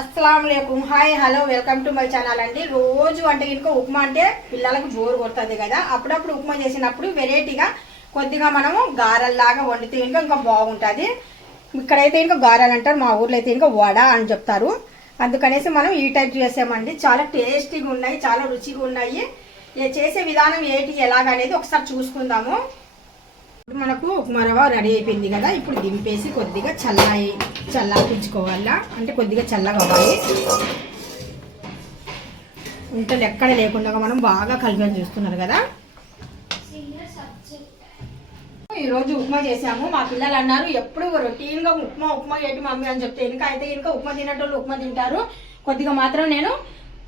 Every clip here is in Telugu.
అస్సలం hi hello welcome to my channel అండి. రోజు అంటే ఇంకో ఉప్మా అంటే పిల్లలకు బోర్ కొడుతుంది కదా. అప్పుడప్పుడు ఉప్మా చేసినప్పుడు వెరైటీగా కొద్దిగా మనము గారెల్లాగా వండితే ఇంకా ఇంకా బాగుంటుంది. ఇక్కడైతే ఇంకా గారెలు అంటారు మా ఊర్లో అయితే ఇంకా వడ అని చెప్తారు. అందుకనేసి మనం ఈ టైప్ చేసామండి. చాలా టేస్టీగా ఉన్నాయి చాలా రుచిగా ఉన్నాయి. చేసే విధానం ఏంటి ఎలాగనేది ఒకసారి చూసుకుందాము. మనకు ఉప్మా రవ్వ రెడీ అయిపోయింది కదా ఇప్పుడు దింపేసి కొద్దిగా చల్లాయి చల్లార్పించుకోవాలా అంటే కొద్దిగా చల్లగా అవ్వాలి ఉంటలు ఎక్కడ లేకుండా మనం బాగా కలిపని చూస్తున్నారు కదా. ఈరోజు ఉప్మా చేసాము మా పిల్లలు అన్నారు ఎప్పుడు రొటీన్గా ఉప్మా ఉప్మా ఏంటి మమ్మీ అని చెప్తే ఇంకా అయితే ఇంకా ఉప్మా తినేటోళ్ళు ఉప్మా తింటారు. కొద్దిగా మాత్రం నేను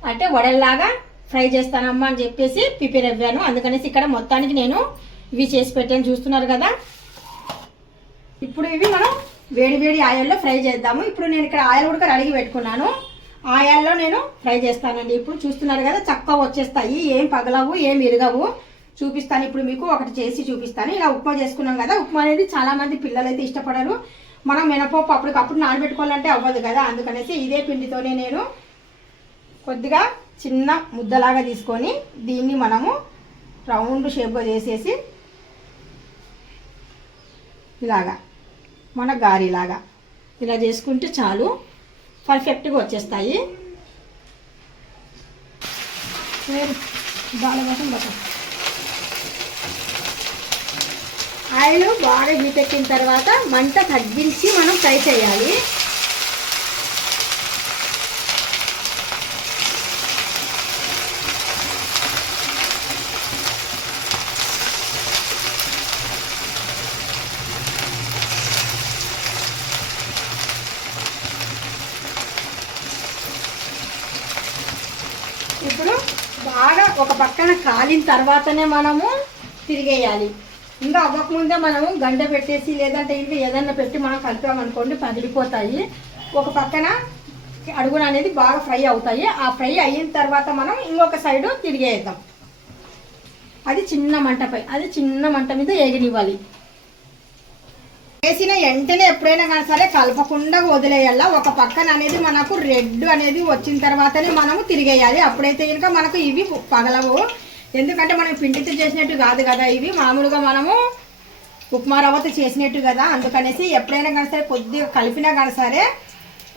అంటే వడల్లాగా ఫ్రై చేస్తానమ్మా అని చెప్పేసి ప్రిపేర్ అవ్వాను అందుకనేసి ఇక్కడ మొత్తానికి నేను ఇవి చేసి పెట్టాను చూస్తున్నారు కదా? ఇప్పుడు ఇవి మనం వేడి వేడి ఆయిల్లో ఫ్రై చేద్దాము. ఇప్పుడు నేను ఇక్కడ ఆయిల్ కూడా అడిగి పెట్టుకున్నాను. ఆయిల్లో నేను ఫ్రై చేస్తానండి. ఇప్పుడు చూస్తున్నారు కదా చక్కగా వచ్చేస్తాయి. ఏం పగలవు ఏం ఇరగవు. చూపిస్తాను. ఇప్పుడు మీకు ఒకటి చేసి చూపిస్తాను. ఇలా ఉప్మా చేసుకున్నాం కదా ఉప్మా అనేది చాలామంది పిల్లలైతే ఇష్టపడరు. మనం మినపప్పు అప్పటికప్పుడు నానబెట్టుకోవాలంటే అవ్వదు కదా. అందుకనేసి ఇదే పిండితోనే నేను కొద్దిగా చిన్న ముద్దలాగా తీసుకొని దీన్ని మనము రౌండ్ షేప్గా చేసేసి ఇలాగా. మన గారిలాగా ఇలా చేసుకుంటే చాలు. పర్ఫెక్ట్గా వచ్చేస్తాయి. దానికోసం బట్ట ఆయిల్ బాగా హీట్ ఎక్కిన తర్వాత మంట తగ్గించి మనం ఫ్రై చేయాలి. ఇప్పుడు బాగా ఒక పక్కన కాలిన తర్వాతనే మనము తిరిగేయాలి. ఇంకా అవ్వకముందే మనము గంట పెట్టేసి లేదంటే ఇంకా ఏదన్నా పెట్టి మనం కలిపామనుకోండి పగిలిపోతాయి. ఒక పక్కన అడుగున అనేది బాగా ఫ్రై అవుతాయి. ఆ ఫ్రై అయిన తర్వాత మనం ఇంకొక సైడు తిరిగేద్దాం. అది చిన్న మంటపై అది చిన్న మంట మీద ఎగిరివ్వాలి వేసిన వెంటనే ఎప్పుడైనా కానీ సరే కలపకుండా వదిలేయాల? ఒక పక్కన అనేది మనకు రెడ్ అనేది వచ్చిన తర్వాతనే మనము తిరిగేయాలి. అప్పుడైతే కనుక మనకు ఇవి పగలవు. ఎందుకంటే మనం పిండితో చేసినట్టు కాదు కదా ఇవి. మామూలుగా మనము ఉప్మా రవ్వతో చేసినట్టు కదా. అందుకనేసి ఎప్పుడైనా కానీ సరే కొద్దిగా కలిపినా కానీ సరే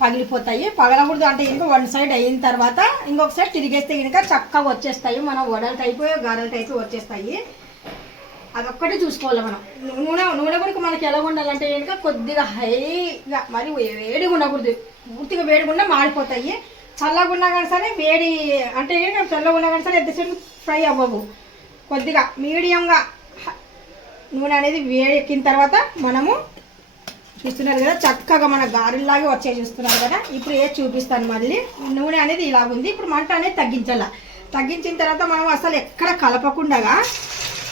పగిలిపోతాయి. పగలకూడదు అంటే ఇంకా వన్ సైడ్ అయిన తర్వాత ఇంకొక సైడ్ తిరిగేస్తే కనుక చక్కగా వచ్చేస్తాయి. మన వడల టైపు గారెల టైపు వచ్చేస్తాయి. అదొక్కటే చూసుకోవాలి మనం. నూనె నూనె కూడా మనకి ఎలా ఉండాలంటే ఏంటంటే కొద్దిగా హైగా మరి వేడిగా ఉండకూడదు. పూర్తిగా వేడిగా మాడిపోతాయి. చల్లగా ఉన్నా కానీ సరే వేడి అంటే ఏంటంటే చల్లగా ఉన్నా కానీ సరే ఎంతసేపు ఫ్రై అవ్వవు. కొద్దిగా మీడియంగా నూనె అనేది వేడి ఎక్కిన తర్వాత మనము చూస్తున్నారు కదా చక్కగా మన గారెల్లాగే వచ్చే చూస్తున్నారు కదా. ఇప్పుడు ఏ చూపిస్తాను మళ్ళీ. నూనె అనేది ఇలా ఉంది ఇప్పుడు మంట అనేది తగ్గించాల. తగ్గించిన తర్వాత మనం అసలు ఎక్కడ కలపకుండా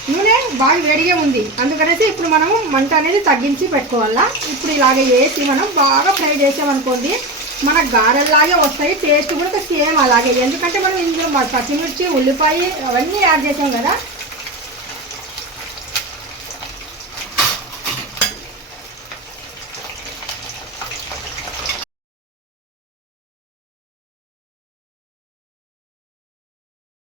నూనె బాగా వేడిగా ఉంది. అందుకనేసి ఇప్పుడు మనము మంట అనేది తగ్గించి పెట్టుకోవాలా? ఇప్పుడు ఇలాగే వేసి మనం బాగా ఫ్రై చేసామనుకోండి మన గారెల్లాగే వస్తాయి టేస్ట్ కూడా సేమ్ అలాగే. ఎందుకంటే మనం ఇందులో పచ్చిమిర్చి ఉల్లిపాయ అవన్నీ యాడ్ చేసాం కదా